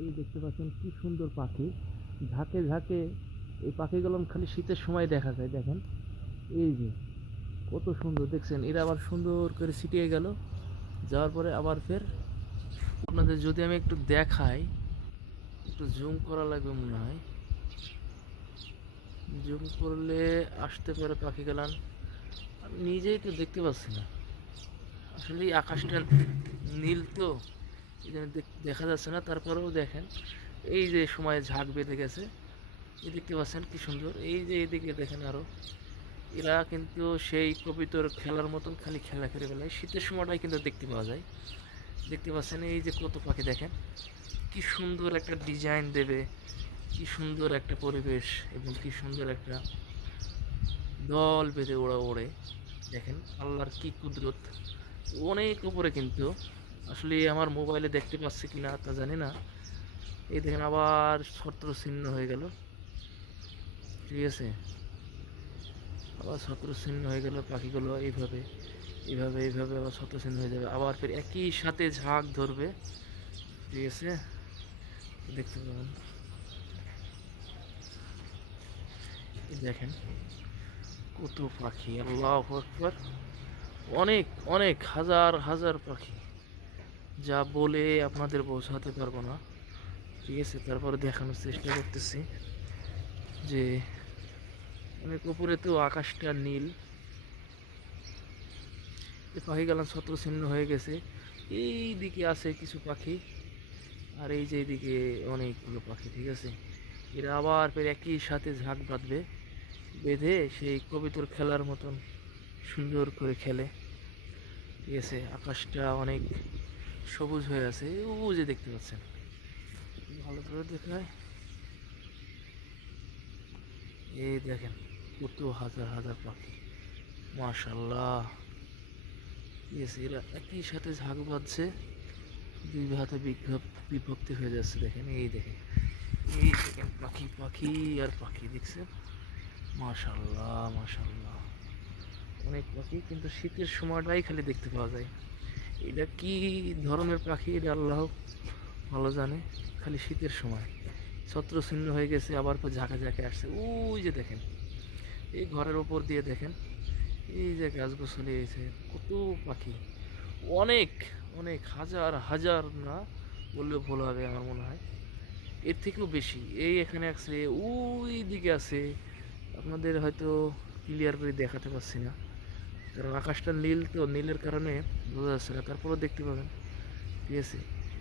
এই দেখতে পাচ্ছেন কি সুন্দর পাখি, ঝাঁকে ঝাঁকে। এই পাখিগুলো খালি শীতের সময় দেখা যায়, দেখেন এই যে কত সুন্দর দেখছেন। এরা আবার সুন্দর করে ছিটিয়ে গেল, যাওয়ার পরে আবার ফের আপনাদের যদি আমি একটু দেখাই, একটু জুম করা লাগবে মনে হয়। জুম করলে আসতে পারে পাখি গেলান, আমি নিজেই তো দেখতে পাচ্ছি না। আসলে এই আকাশটা নীল তো, এই জন্য দেখা যাচ্ছে না। তারপরেও দেখেন এই যে সময় ঝাঁক বেঁধে গেছে, এই দেখতে পাচ্ছেন কি সুন্দর। এই যে এইদিকে দেখেন আরো, এরা কিন্তু সেই কবিতর খেলার মতন খালি খেলা করে বেলায় শীতের সময়টাই কিন্তু দেখতে পাওয়া যায়। দেখতে পাচ্ছেন এই যে কত পাখি, দেখেন কি সুন্দর একটা ডিজাইন দেবে, কি সুন্দর একটা পরিবেশ, এবং কি সুন্দর একটা দল বেঁধে ওরা ওড়ে। দেখেন আল্লাহর কি কুদরত, অনেক উপরে কিন্তু। আসলে আমার মোবাইলে দেখতে পাচ্ছি কিনা তা জানি না। এই দেখেন আবার ছত্র ছিন্ন হয়ে গেল, ঠিক আছে, আবার ছত্র ছিন্ন হয়ে গেল পাখিগুলো। এইভাবে এইভাবে এইভাবে আবার ছত্র ছিন্ন হয়ে যাবে, আবার ফের একই সাথে ঝাঁক ধরবে, ঠিক আছে। দেখতে পাবেন, দেখেন কত পাখি, আল্লাহু আকবার। অনেক অনেক হাজার হাজার পাখি, যা বলে আপনাদের বোঝাতে পারবো না, ঠিক আছে। তারপরে দেখানোর চেষ্টা করতেছি যে অনেক উপরে তো আকাশটা নীল। এই পাখিগুলো ছত্রছিন্ন হয়ে গেছে। এই দিকে আছে কিছু পাখি, আর এই যে এইদিকে অনেকগুলো পাখি, ঠিক আছে। এরা আবার ফের একই সাথে ঝাঁক বাঁধবে, বেঁধে সেই কবিতর খেলার মতন সুন্দর করে খেলে, ঠিক আছে। আকাশটা অনেক সবুজ হয়ে আছে, ও যে দেখতে পাচ্ছেন, ভালো করে দেখায়। এই দেখেন কত হাজার হাজার পাখি, মাশাল্লাহ, ঠিক আছে। এরা একই সাথে ঝাঁক বাঁধছে, দুই হাতে বিভক্তি হয়ে যাচ্ছে, দেখেন এই দেখেন, এই দেখেন পাখি পাখি আর পাখি, দেখছেন, মাশাল্লাহ মাশাল্লাহ। অনেক পাখি, কিন্তু শীতের সময়টাই খালি দেখতে পাওয়া যায়। এটা কি ধরনের পাখি, এটা আল্লাহ ভালো জানে। খালি শীতের সময় ছত্রছিন্ন হয়ে গেছে, আবার ঝাঁকে ঝাঁকে আসছে। ওই যে দেখেন এই ঘরের ওপর দিয়ে দেখেন, এই যে গাছ গোছালি এসে কত পাখি, অনেক অনেক হাজার হাজার না বললেও ভুল হবে আমার মনে হয়, এর থেকেও বেশি। এই এখানে আছে, ওই দিকে আছে, আপনাদের হয়তো ক্লিয়ার করে দেখাতে পারছি না, কারণ আকাশটা নীল তো, নীলের কারণে বোঝা যাচ্ছে না, তারপরেও দেখতে পাবেন, ঠিক আছে।